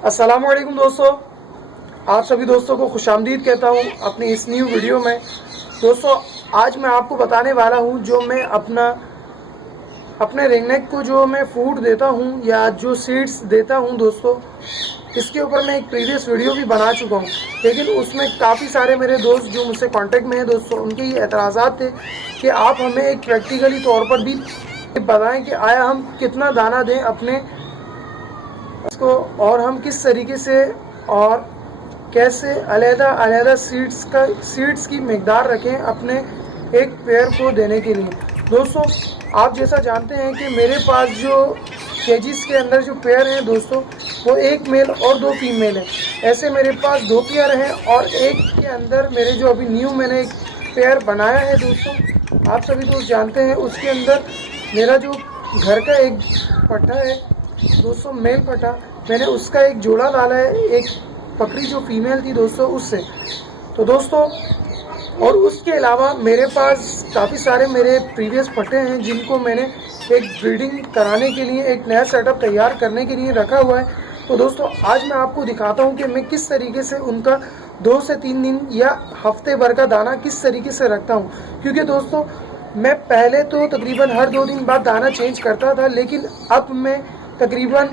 अस्सलाम वालेकुम दोस्तों, आप सभी दोस्तों को खुशामदीद कहता हूँ अपनी इस न्यू वीडियो में। दोस्तों, आज मैं आपको बताने वाला हूँ जो मैं अपने रिंगनेक को जो मैं फूड देता हूँ या जो सीड्स देता हूँ दोस्तों, इसके ऊपर मैं एक प्रीवियस वीडियो भी बना चुका हूँ। लेकिन उसमें काफ़ी सारे मेरे दोस्त जो मुझसे कांटेक्ट में हैं दोस्तों, उनके ये एतराज़ात थे कि आप हमें एक प्रैक्टिकली तौर पर भी बताएं कि आया हम कितना दाना दें अपने इसको, और हम किस तरीके से और कैसे अलग-अलग सीड्स की मिकदार रखें अपने एक पेयर को देने के लिए। दोस्तों, आप जैसा जानते हैं कि मेरे पास जो केजीज के अंदर जो पेयर हैं दोस्तों, वो एक मेल और दो फीमेल हैं। ऐसे मेरे पास दो पेयर हैं और एक के अंदर मेरे जो अभी न्यू मैंने एक पेयर बनाया है दोस्तों, आप सभी दोस्त जानते हैं, उसके अंदर मेरा जो घर का एक पट्टा है दोस्तों, मेल पट्टा, मैंने उसका एक जोड़ा डाला है एक बकरी जो फीमेल थी दोस्तों उससे। तो दोस्तों, और उसके अलावा मेरे पास काफ़ी सारे मेरे प्रीवियस पट्टे हैं जिनको मैंने एक ब्रीडिंग कराने के लिए एक नया सेटअप तैयार करने के लिए रखा हुआ है। तो दोस्तों, आज मैं आपको दिखाता हूं कि मैं किस तरीके से उनका 2 से 3 दिन या हफ्ते भर का दाना किस तरीके से रखता हूं। क्योंकि दोस्तों, मैं पहले तो तकरीबन हर 2 दिन बाद दाना चेंज करता था, लेकिन अब मैं तकरीबन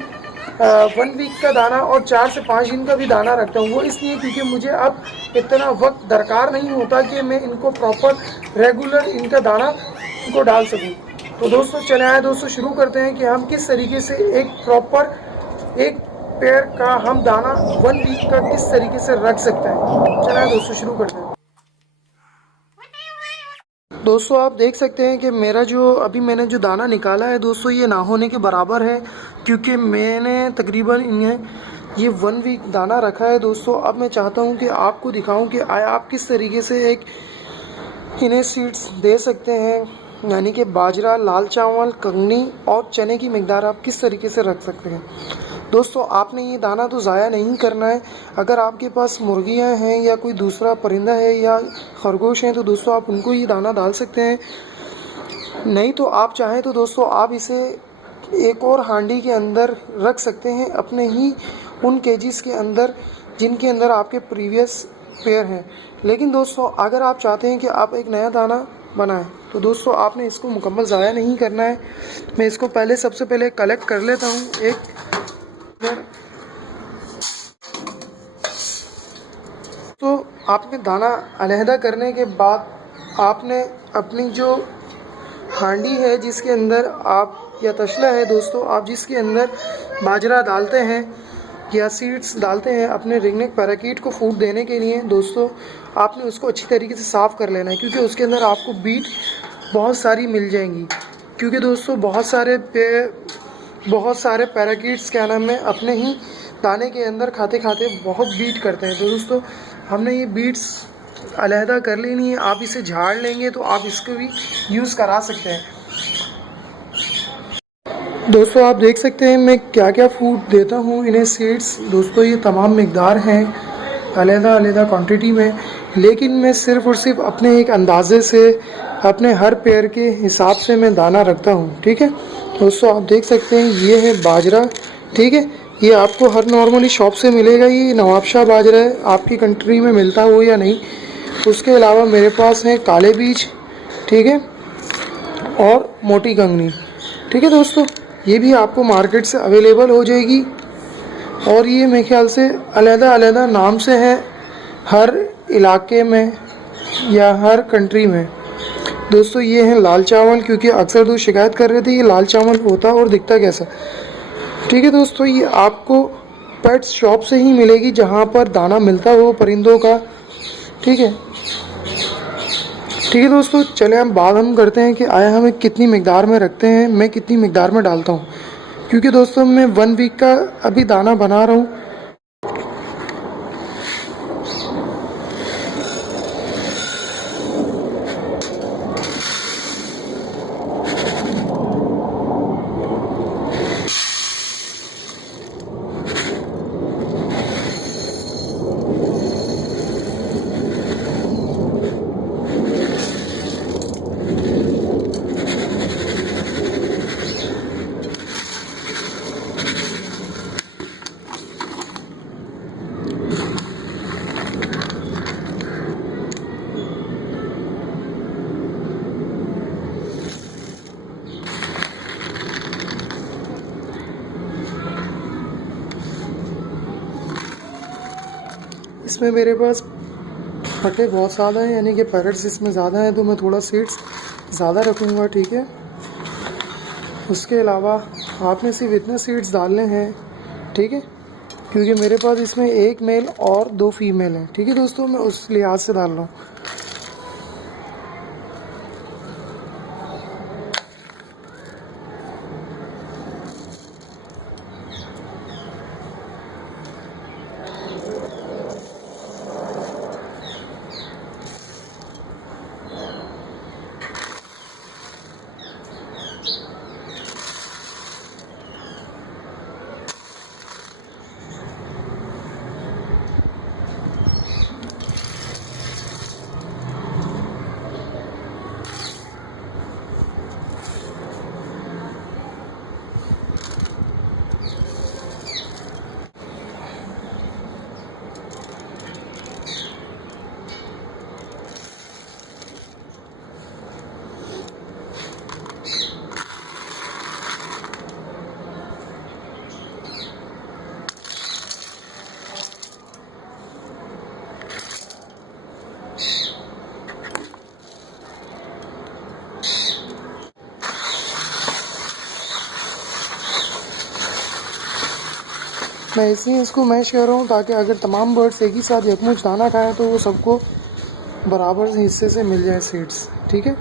1 वीक का दाना और 4 से 5 दिन का भी दाना रखता हूँ। वो इसलिए क्योंकि मुझे अब इतना वक्त दरकार नहीं होता कि मैं इनको प्रॉपर रेगुलर इनका दाना इनको डाल सकूँ। तो दोस्तों, चले आए दोस्तों, शुरू करते हैं कि हम किस तरीके से एक प्रॉपर एक पेयर का हम दाना 1 वीक का किस तरीके से रख सकते हैं। चले आए दोस्तों, शुरू करते हैं। दोस्तों, आप देख सकते हैं कि मेरा जो अभी मैंने जो दाना निकाला है दोस्तों, ये ना होने के बराबर है, क्योंकि मैंने तकरीबन इन्हें ये 1 वीक दाना रखा है दोस्तों। अब मैं चाहता हूँ कि आपको दिखाऊं कि आप किस तरीके से एक इन्हें सीड्स दे सकते हैं, यानी कि बाजरा, लाल चावल, कंगनी और चने की मिकदार आप किस तरीके से रख सकते हैं। दोस्तों, आपने ये दाना तो ज़ाया नहीं करना है। अगर आपके पास मुर्गियां हैं या कोई दूसरा परिंदा है या खरगोश हैं तो दोस्तों आप उनको ये दाना डाल सकते हैं। नहीं तो आप चाहें तो दोस्तों आप इसे एक और हांडी के अंदर रख सकते हैं, अपने ही उन केजीज के अंदर जिनके अंदर आपके प्रीवियस पेयर हैं। लेकिन दोस्तों, अगर आप चाहते हैं कि आप एक नया दाना बनाएं तो दोस्तों आपने इसको मुकम्मल ज़ाया नहीं करना है। मैं इसको सबसे पहले कलेक्ट कर लेता हूँ एक। तो आपने दाना अलहदा करने के बाद आपने अपनी जो हांडी है जिसके अंदर आप, या तशला है दोस्तों, आप जिसके अंदर बाजरा डालते हैं या सीड्स डालते हैं अपने रिंगनेक पैराकीट को फूड देने के लिए दोस्तों, आपने उसको अच्छी तरीके से साफ़ कर लेना है, क्योंकि उसके अंदर आपको बीट बहुत सारी मिल जाएंगी। क्योंकि दोस्तों बहुत सारे पैराकीट्स क्या नाम है अपने ही दाने के अंदर खाते खाते बहुत बीट करते हैं। तो दोस्तों, हमने ये बीट्स अलहदा कर लेनी है। आप इसे झाड़ लेंगे तो आप इसको भी यूज़ करा सकते हैं। दोस्तों, आप देख सकते हैं मैं क्या क्या फूड देता हूँ इन्हें सीड्स। दोस्तों, ये तमाम मिकदार हैं अलहदा क्वांटिटी में, लेकिन मैं सिर्फ़ और सिर्फ अपने एक अंदाज़े से अपने हर पेयर के हिसाब से मैं दाना रखता हूँ। ठीक है दोस्तों, आप देख सकते हैं ये है बाजरा। ठीक है, ये आपको हर नॉर्मली शॉप से मिलेगा। ये नवाबशाह बाजरा है, आपकी कंट्री में मिलता हो या नहीं। उसके अलावा मेरे पास हैं काले बीज, ठीक है, और मोटी कंगनी। ठीक है दोस्तों, ये भी आपको मार्केट से अवेलेबल हो जाएगी, और ये मेरे ख्याल से अलग-अलग नाम से है हर इलाके में या हर कंट्री में। दोस्तों, ये है लाल चावल, क्योंकि अक्सर लोग शिकायत कर रहे थे ये लाल चावल होता और दिखता कैसा। ठीक है दोस्तों, ये आपको पेट शॉप से ही मिलेगी जहाँ पर दाना मिलता हो परिंदों का। ठीक है दोस्तों, चले हम बात करते हैं कि आया हमें कितनी मिकदार में रखते हैं, मैं कितनी मिकदार में डालता हूँ। क्योंकि दोस्तों, मैं 1 वीक का अभी दाना बना रहा हूँ। इसमें मेरे पास फटे बहुत ज़्यादा हैं, यानी कि पैरेट्स इसमें ज़्यादा हैं, तो मैं थोड़ा सीड्स ज़्यादा रखूँगा, ठीक है। उसके अलावा आपने सिर्फ इतने सीड्स डालने हैं, ठीक है, क्योंकि मेरे पास इसमें एक मेल और 2 फीमेल हैं, ठीक है दोस्तों, मैं उस लिहाज से डाल रहा हूँ। मैं इसलिए इसको मैश कर रहा हूँ ताकि अगर तमाम बर्ड्स एक ही साथ यकमुश्त दाना खाएँ तो वो सबको बराबर हिस्से से मिल जाए सीड्स, ठीक है।